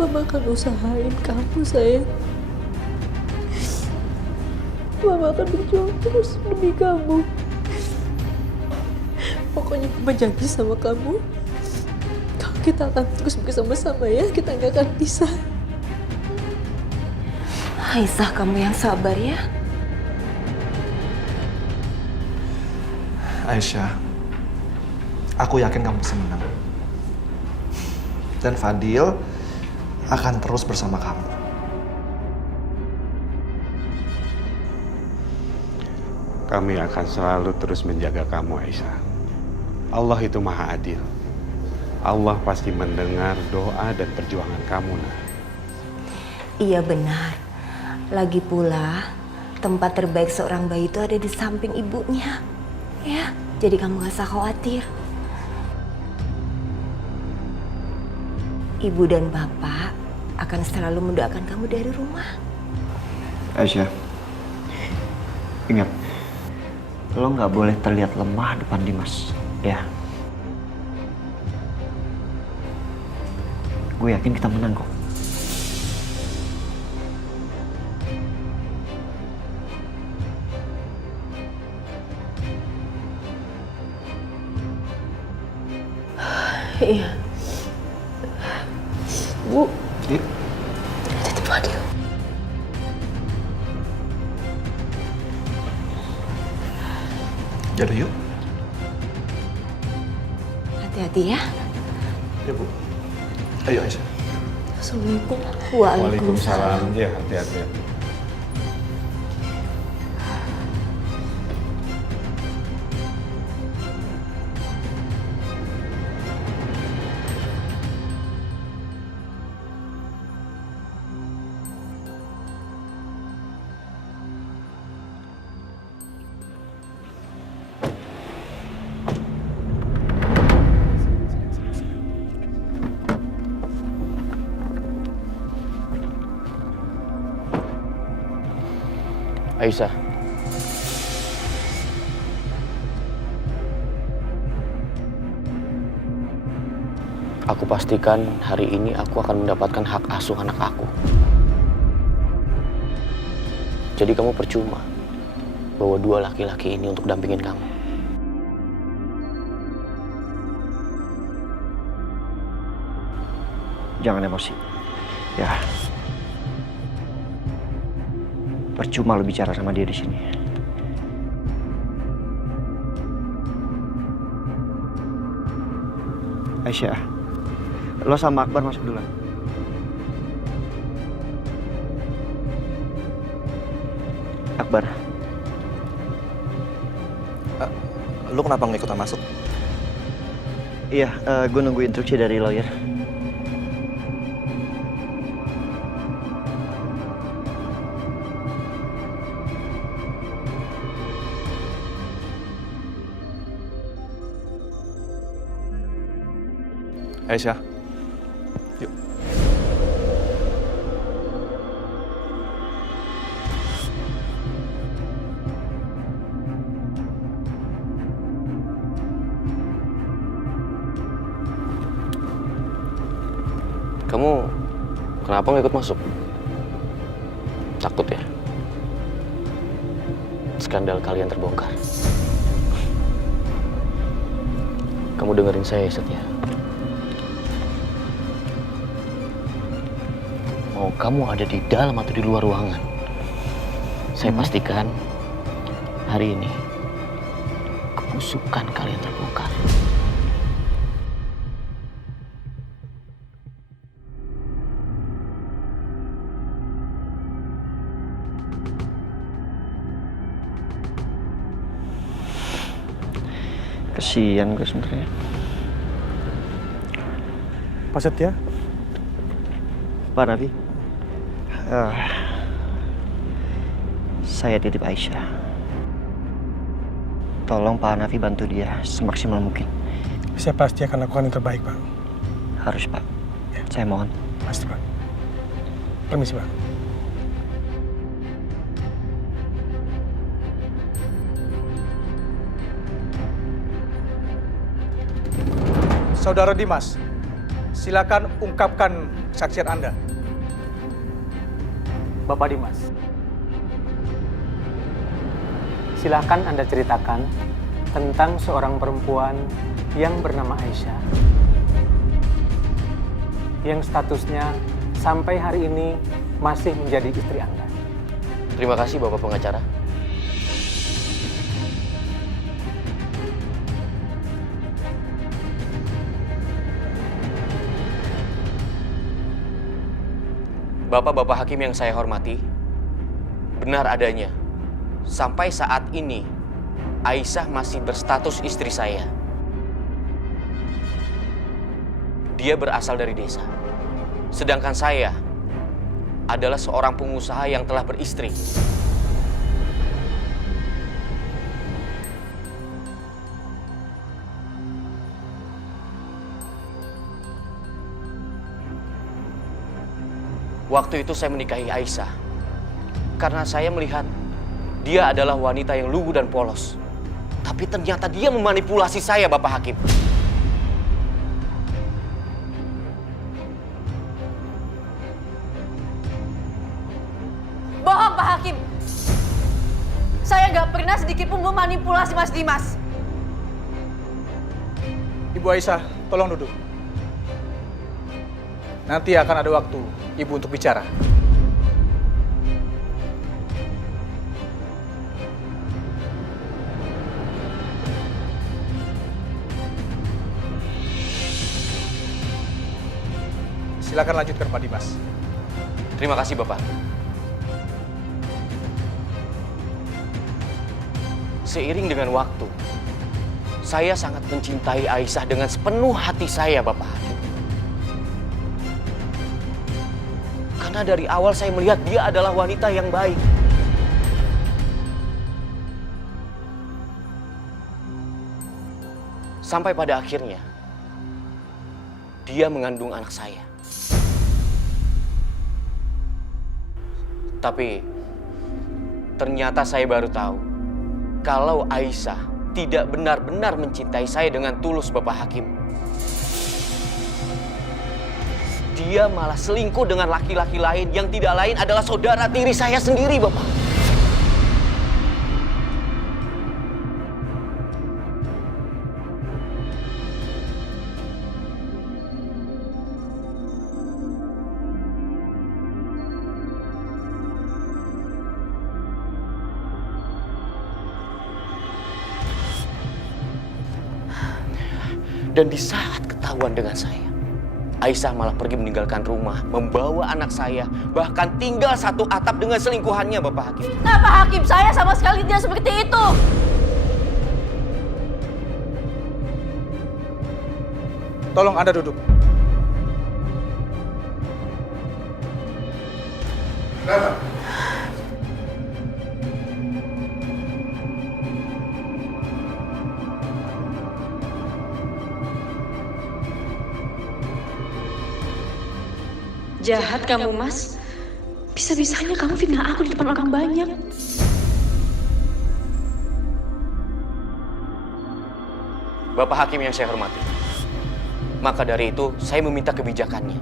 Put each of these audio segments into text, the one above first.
Mama akan usahain kamu, sayang. Mama akan berjuang terus demi kamu. Pokoknya Mama janji sama kamu, kalau kita akan terus bersama-sama ya, kita nggak akan pisah. Aisyah, kamu yang sabar ya. Aisyah, aku yakin kamu bisa menang. Dan Fadil akan terus bersama kamu. Kami akan selalu terus menjaga kamu, Aisyah. Allah itu maha adil. Allah pasti mendengar doa dan perjuangan kamu, Nah. Iya benar. Lagi pula, tempat terbaik seorang bayi itu ada di samping ibunya. Ya, jadi kamu gak usah khawatir. Ibu dan Bapak akan selalu mendoakan kamu dari rumah. Aisyah, ingat, lo nggak boleh terlihat lemah depan Dimas, ya. Gue yakin kita menang kok. Iya. Bu, Yuk. titip Fadil. Jadi yuk. Hati-hati ya. Ya, Bu. Ayo, Aisyah. Assalamualaikum. Waalaikumsalam. Ya, hati-hati. Aisyah, aku pastikan hari ini aku akan mendapatkan hak asuh anak aku. Jadi kamu percuma bawa dua laki-laki ini untuk dampingin kamu. Jangan emosi, ya. Percuma lo bicara sama dia di sini. Aisyah, lo sama Akbar masuk duluan. Akbar, Lu kenapa nggak ikutan masuk? iya, gue nunggu instruksi dari lawyer. Aisyah. Yuk. Kamu kenapa nggak ikut masuk? Takut ya? Skandal kalian terbongkar. Kamu dengerin saya, Setia. Mau kamu ada di dalam atau di luar ruangan, saya pastikan hari ini kebusukan kalian terbongkar. Kesian gue sebenarnya. Pak Setia, Pak Nafi, saya titip Aisyah. Tolong Pak Nafi bantu dia semaksimal mungkin. saya pasti akan lakukan yang terbaik, Pak. Harus, Pak. Ya. Saya mohon. Pasti, Pak. Permisi, Pak. Saudara Dimas, silakan ungkapkan kesaksian Anda. Bapak Dimas, silakan Anda ceritakan tentang seorang perempuan yang bernama Aisyah, yang statusnya sampai hari ini masih menjadi istri Anda. Terima kasih Bapak pengacara. Bapak-bapak hakim yang saya hormati, benar adanya, sampai saat ini Aisyah masih berstatus istri saya. Dia berasal dari desa, sedangkan saya adalah seorang pengusaha yang telah beristri. Waktu itu saya menikahi Aisyah karena saya melihat dia adalah wanita yang lugu dan polos. Tapi ternyata dia memanipulasi saya, Bapak Hakim. Bohong, Pak Hakim. Saya nggak pernah sedikit pun memanipulasi Mas Dimas. Ibu Aisyah, tolong duduk. Nanti akan ada waktu Ibu untuk bicara. Silakan lanjutkan Pak Dimas. Terima kasih, Bapak. Seiring dengan waktu, saya sangat mencintai Aisyah dengan sepenuh hati saya, Bapak Hakim. Karena dari awal saya melihat dia adalah wanita yang baik. Sampai pada akhirnya, dia mengandung anak saya. Tapi, ternyata saya baru tahu kalau Aisyah tidak benar-benar mencintai saya dengan tulus, Bapak Hakim. Dia malah selingkuh dengan laki-laki lain yang tidak lain adalah saudara tiri saya sendiri, Bapak. Dan di saat ketahuan dengan saya, Aisyah malah pergi meninggalkan rumah, membawa anak saya, bahkan tinggal satu atap dengan selingkuhannya, Bapak Hakim. Nah, Pak Hakim, saya sama sekali tidak seperti itu. Tolong Anda duduk. Kenapa? Jahat kamu, Mas. Bisa-bisanya kamu fitnah aku di depan orang banyak. Bapak Hakim yang saya hormati, maka dari itu saya meminta kebijakannya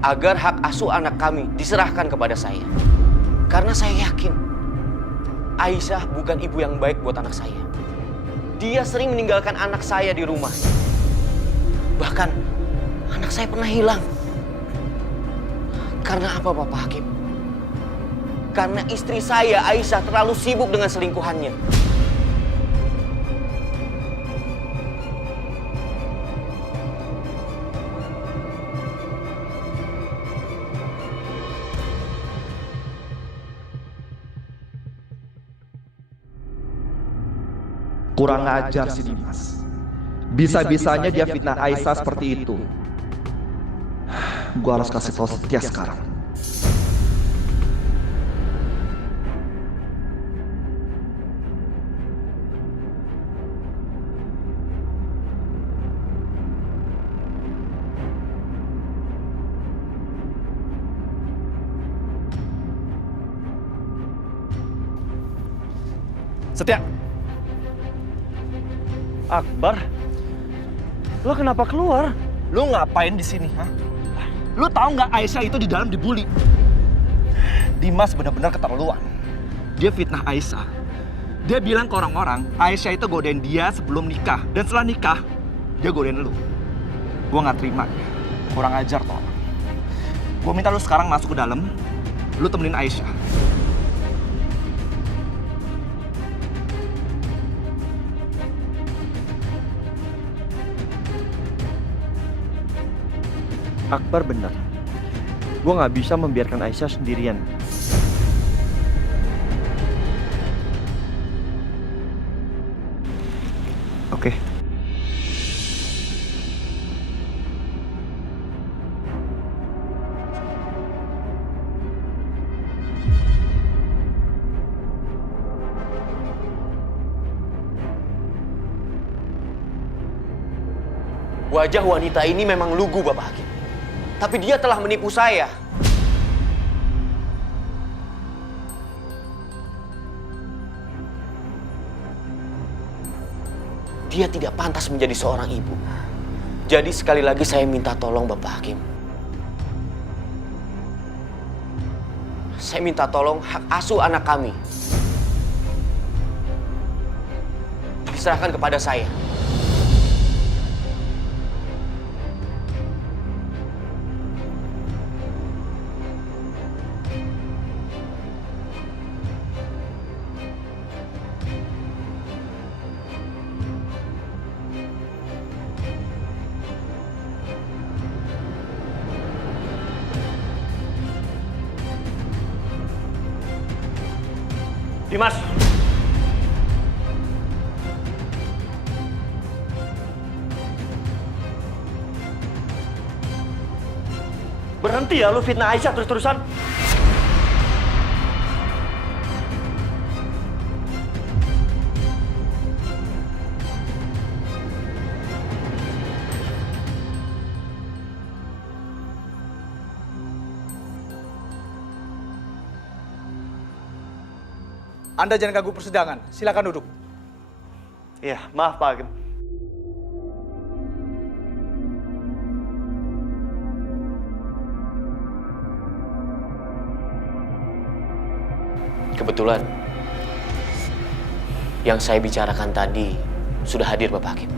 agar hak asuh anak kami diserahkan kepada saya. Karena saya yakin Aisyah bukan ibu yang baik buat anak saya. Dia sering meninggalkan anak saya di rumah. Bahkan anak saya pernah hilang. Karena apa, Bapak Hakim? Karena istri saya, Aisyah, terlalu sibuk dengan selingkuhannya. Kurang ajar si Dimas. Bisa-bisanya dia fitnah Aisyah seperti itu. Gua harus kasih tahu Setia sekarang. Setia. Akbar, lo kenapa keluar? Lo ngapain di sini, ha? Lu tahu nggak Aisyah itu di dalam dibully? Dimas benar-benar keterlaluan. Dia fitnah Aisyah. Dia bilang ke orang-orang, Aisyah itu godain dia sebelum nikah. Dan setelah nikah, dia godain lu. Gua nggak terima. Kurang ajar toh. Gua minta lu sekarang masuk ke dalam. Lu temenin Aisyah. Akbar benar. Gue nggak bisa membiarkan Aisyah sendirian. Oke. Wajah wanita ini memang lugu, Bapak Hakim. Tapi dia telah menipu saya. Dia tidak pantas menjadi seorang ibu. Jadi sekali lagi saya minta tolong Bapak Hakim. Saya minta tolong hak asuh anak kami diserahkan kepada saya. Dimas. Berhenti ya lu fitnah Aisyah terus-terusan. Anda jangan ganggu persidangan. Silakan duduk. Iya, maaf Pak Hakim. Kebetulan yang saya bicarakan tadi sudah hadir, Bapak Hakim.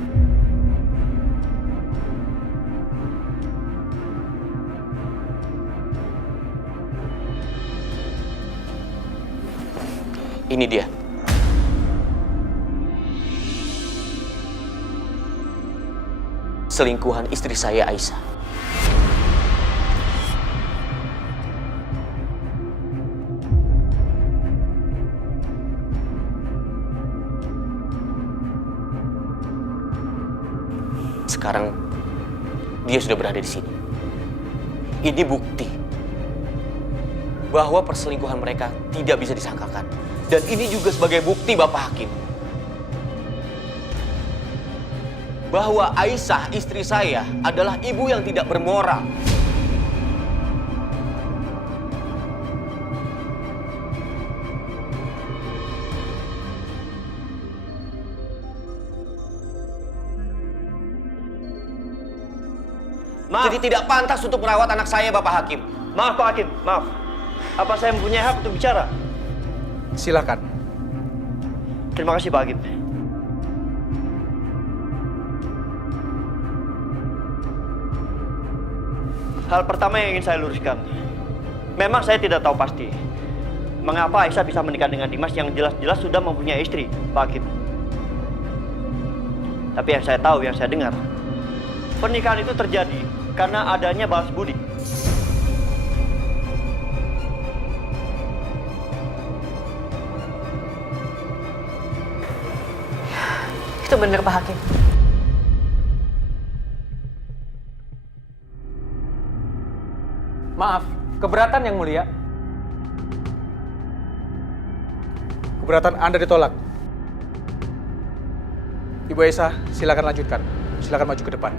Ini dia. Selingkuhan istri saya, Aisyah. Sekarang dia sudah berada di sini. Ini bukti bahwa perselingkuhan mereka tidak bisa disangkalkan. Dan ini juga sebagai bukti, Bapak Hakim, bahwa Aisyah, istri saya, adalah ibu yang tidak bermoral. Maaf. Jadi tidak pantas untuk merawat anak saya, Bapak Hakim. Maaf Pak Hakim, maaf. Apa saya mempunyai hak untuk bicara? Silakan. Terima kasih Pak Hakim. Hal pertama yang ingin saya luruskan, memang saya tidak tahu pasti mengapa Aisyah bisa menikah dengan Dimas yang jelas-jelas sudah mempunyai istri, Pak Hakim. Tapi yang saya tahu, yang saya dengar, pernikahan itu terjadi karena adanya balas budi. Itu benar, Pak Hakim. Maaf, keberatan yang mulia. Keberatan Anda ditolak. Ibu Aisyah, silakan lanjutkan. Silakan maju ke depan.